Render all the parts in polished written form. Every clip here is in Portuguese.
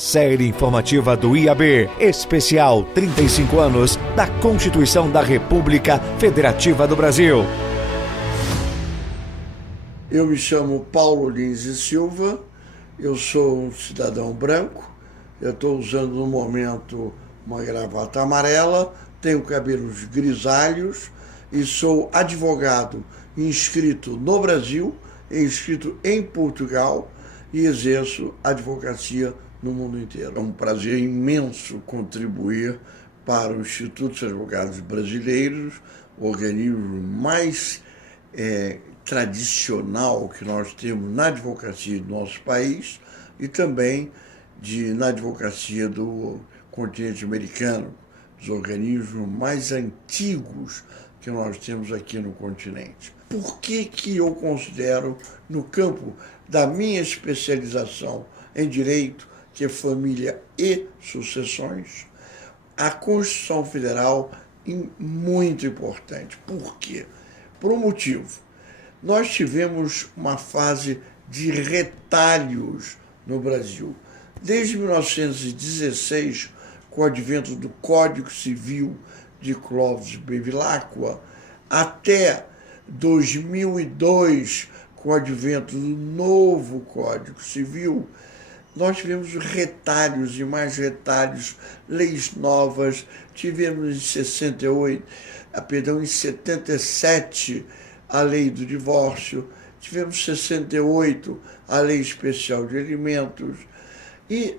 Série informativa do IAB, especial 35 anos da Constituição da República Federativa do Brasil. Eu me chamo Paulo Lins e Silva, eu sou um cidadão branco, eu estou usando no momento uma gravata amarela, tenho cabelos grisalhos e sou advogado inscrito no Brasil, inscrito em Portugal e exerço advocacia no mundo inteiro. É um prazer imenso contribuir para o Instituto dos Advogados Brasileiros, o organismo mais tradicional que nós temos na advocacia do nosso país e também na advocacia do continente americano, dos organismos mais antigos que nós temos aqui no continente. Por que eu considero, no campo da minha especialização em direito, que é família e sucessões, a Constituição Federal é muito importante? Por quê? Por um motivo. Nós tivemos uma fase de retalhos no Brasil. Desde 1916, com o advento do Código Civil de Clovis Bevilacqua, até 2002, com o advento do novo Código Civil, nós tivemos retalhos e mais retalhos, leis novas. Tivemos em 77 a lei do divórcio, tivemos em 68 a lei especial de alimentos e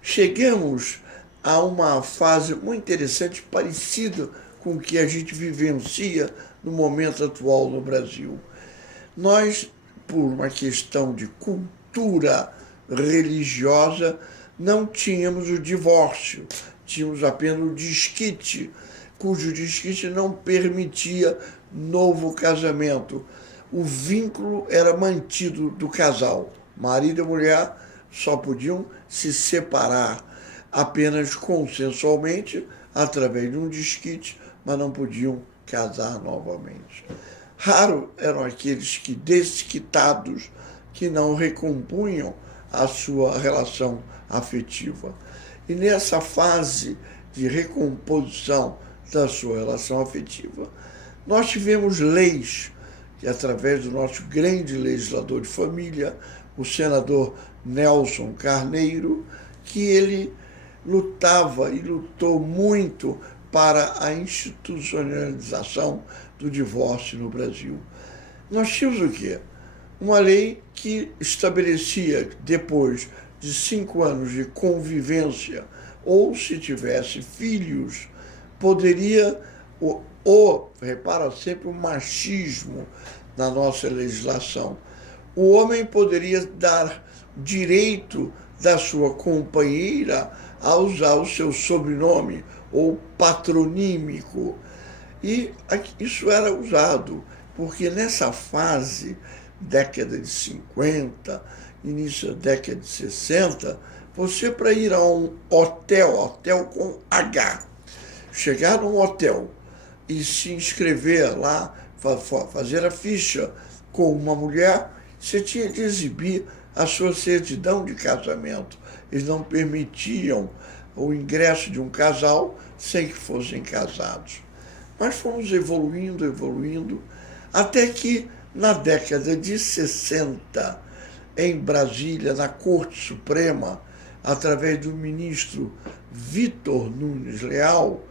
chegamos a uma fase muito interessante, parecida com o que a gente vivencia no momento atual no Brasil. Nós, por uma questão de cultura religiosa, não tínhamos o divórcio, tínhamos apenas o desquite, cujo desquite não permitia novo casamento. O vínculo era mantido do casal. Marido e mulher só podiam se separar apenas consensualmente, através de um desquite, mas não podiam casar novamente. Raro eram aqueles que, desquitados, que não recompunham a sua relação afetiva. E nessa fase de recomposição da sua relação afetiva, nós tivemos leis que, através do nosso grande legislador de família, o senador Nelson Carneiro, que ele lutava e lutou muito para a institucionalização do divórcio no Brasil. Nós tínhamos o quê? Uma lei que estabelecia, depois de 5 anos de convivência, ou se tivesse filhos, poderia, repara sempre o machismo na nossa legislação, o homem poderia dar direito da sua companheira a usar o seu sobrenome ou patronímico. E isso era usado, porque nessa fase, década de 50, início da década de 60, você, para ir a um hotel com H, chegar num hotel e se inscrever lá, fazer a ficha com uma mulher, você tinha que exibir a sua certidão de casamento. Eles não permitiam o ingresso de um casal sem que fossem casados. Mas fomos evoluindo, até que, na década de 60, em Brasília, na Corte Suprema, através do ministro Vitor Nunes Leal,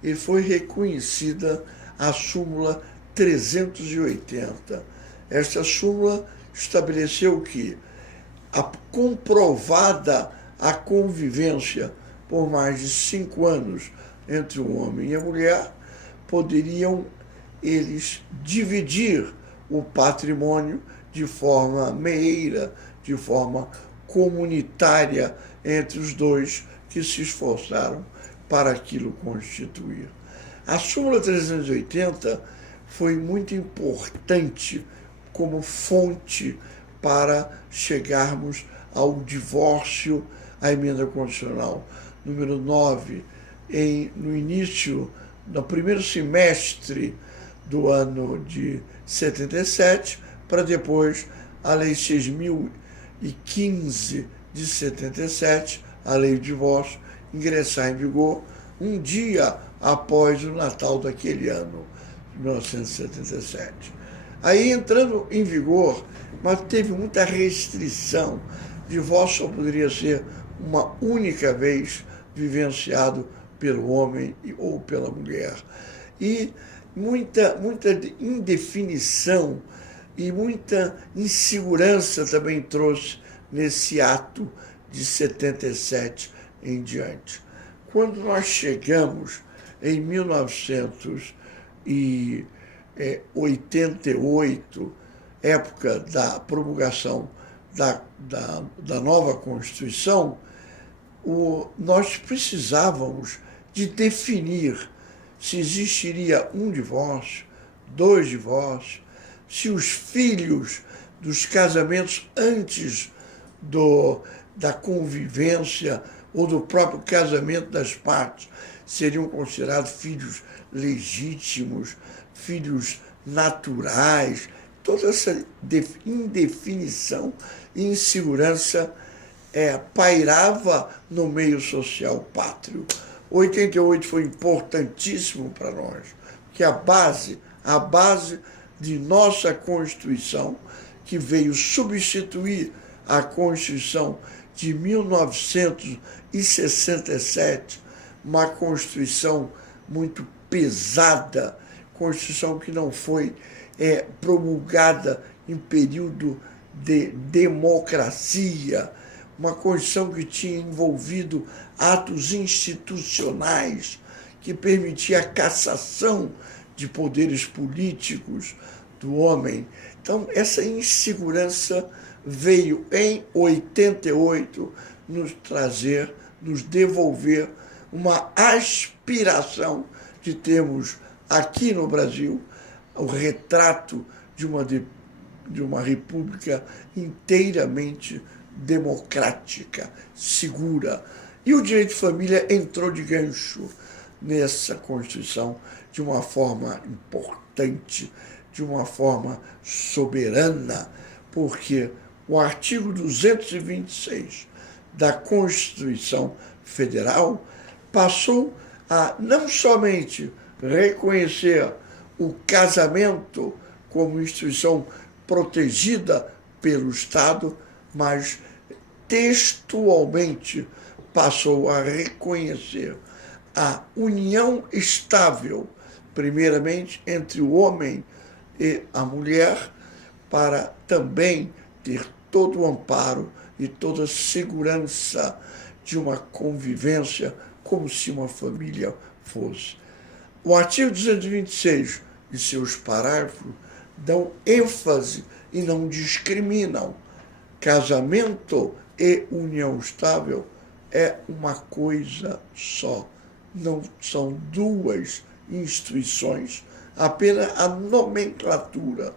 e foi reconhecida a súmula 380. Esta súmula estabeleceu que, comprovada a convivência por mais de 5 anos entre o homem e a mulher, poderiam eles dividir o patrimônio de forma meieira, de forma comunitária entre os dois que se esforçaram para aquilo constituir. A súmula 380 foi muito importante como fonte para chegarmos ao divórcio, à emenda constitucional número 9, no início, no primeiro semestre do ano de 77, para depois a Lei 6.015 de 77, a lei do divórcio ingressar em vigor um dia após o Natal daquele ano, 1977. Aí, entrando em vigor, mas teve muita restrição. O divórcio só poderia ser uma única vez vivenciado pelo homem ou pela mulher. E muita indefinição e muita insegurança também trouxe nesse ato de 77 em diante. Quando nós chegamos em 1988, época da promulgação da nova Constituição, nós precisávamos de definir se existiria um divórcio, 2 divórcios, se os filhos dos casamentos antes da convivência ou do próprio casamento das partes seriam considerados filhos legítimos, filhos naturais. Toda essa indefinição e insegurança pairava no meio social pátrio. 88 foi importantíssimo para nós, que a base de nossa Constituição, que veio substituir a Constituição de 1967, uma Constituição muito pesada, Constituição que não foi promulgada em período de democracia, uma Constituição que tinha envolvido atos institucionais, que permitia a cassação de poderes políticos do homem. Então, essa insegurança veio em 88 nos devolver uma aspiração de termos aqui no Brasil o retrato de uma república inteiramente democrática, segura. E o direito de família entrou de gancho nessa Constituição de uma forma importante, de uma forma soberana, porque o artigo 226 da Constituição Federal passou a não somente reconhecer o casamento como instituição protegida pelo Estado, mas textualmente passou a reconhecer a união estável, primeiramente entre o homem e a mulher, para também ter todo o amparo e toda a segurança de uma convivência como se uma família fosse. O artigo 226 e seus parágrafos dão ênfase e não discriminam. Casamento e união estável é uma coisa só. Não são duas instituições, apenas a nomenclatura,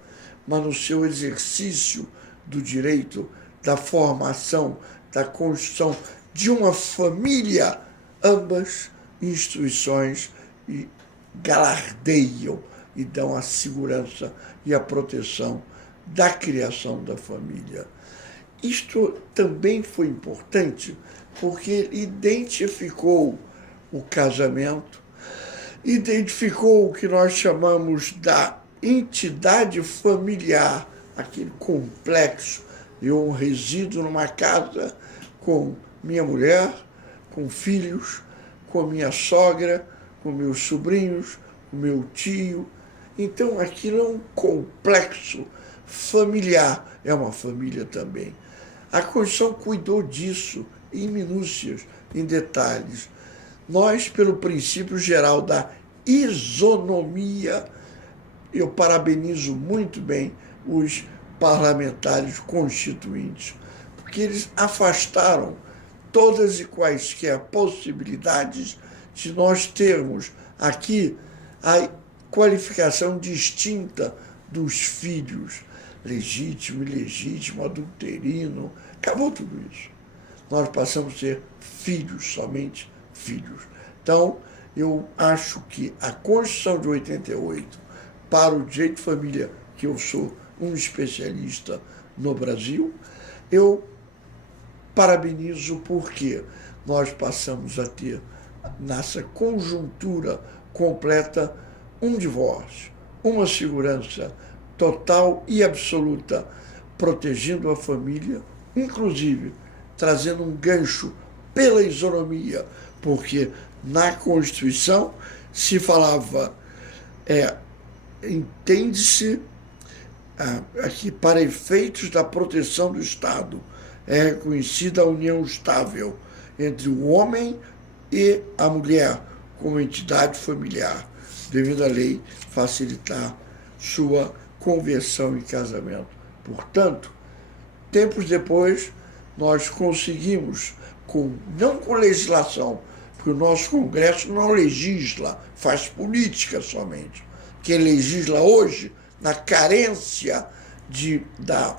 mas no seu exercício do direito, da formação, da construção de uma família, ambas instituições galardeiam e dão a segurança e a proteção da criação da família. Isto também foi importante porque identificou o casamento, identificou o que nós chamamos da entidade familiar, aquele complexo. Eu resido numa casa com minha mulher, com filhos, com minha sogra, com meus sobrinhos, com meu tio. Então, aquilo é um complexo familiar, é uma família também. A Constituição cuidou disso em minúcias, em detalhes. Nós, pelo princípio geral da isonomia, eu parabenizo muito bem os parlamentares constituintes, porque eles afastaram todas e quaisquer possibilidades de nós termos aqui a qualificação distinta dos filhos, legítimo, ilegítimo, adulterino, acabou tudo isso. Nós passamos a ser filhos, somente filhos. Então, eu acho que a Constituição de 88, para o direito de família, que eu sou um especialista no Brasil, eu parabenizo porque nós passamos a ter, nessa conjuntura completa, um divórcio, uma segurança total e absoluta, protegendo a família, inclusive trazendo um gancho pela isonomia, porque na Constituição se falava, entende-se aqui, para efeitos da proteção do Estado, é reconhecida a união estável entre o homem e a mulher como entidade familiar, devido à lei facilitar sua conversão em casamento. Portanto, tempos depois, nós conseguimos, não com legislação, porque o nosso Congresso não legisla, faz política somente. Quem legisla hoje, na carência da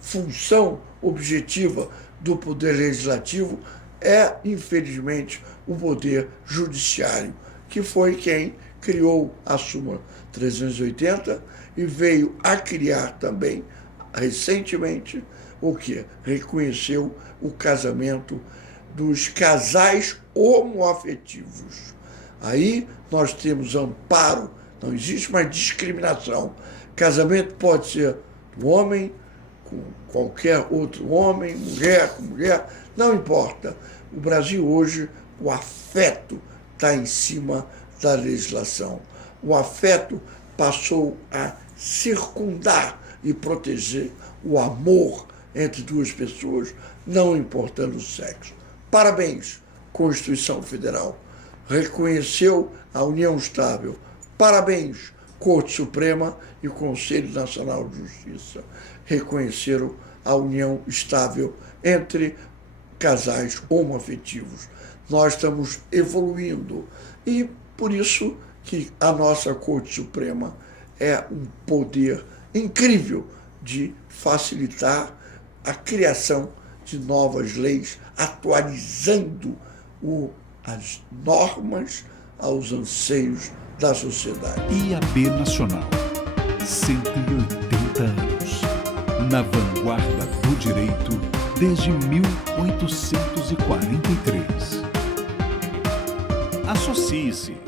função objetiva do Poder Legislativo, é, infelizmente, o Poder Judiciário, que foi quem criou a súmula 380 e veio a criar também, recentemente, o que? Reconheceu o casamento dos casais homoafetivos. Aí nós temos amparo, não existe mais discriminação. Casamento pode ser do homem com qualquer outro homem, mulher com mulher, não importa. O Brasil hoje, o afeto está em cima da legislação. O afeto passou a circundar e proteger o amor entre duas pessoas, não importando o sexo. Parabéns, Constituição Federal. Reconheceu a união estável. Parabéns, Corte Suprema e Conselho Nacional de Justiça. Reconheceram a união estável entre casais homoafetivos. Nós estamos evoluindo e por isso que a nossa Corte Suprema é um poder incrível de facilitar a criação de novas leis, atualizando as normas aos anseios da sociedade. IAB Nacional, 180 anos, na vanguarda do direito desde 1843. Associe-se.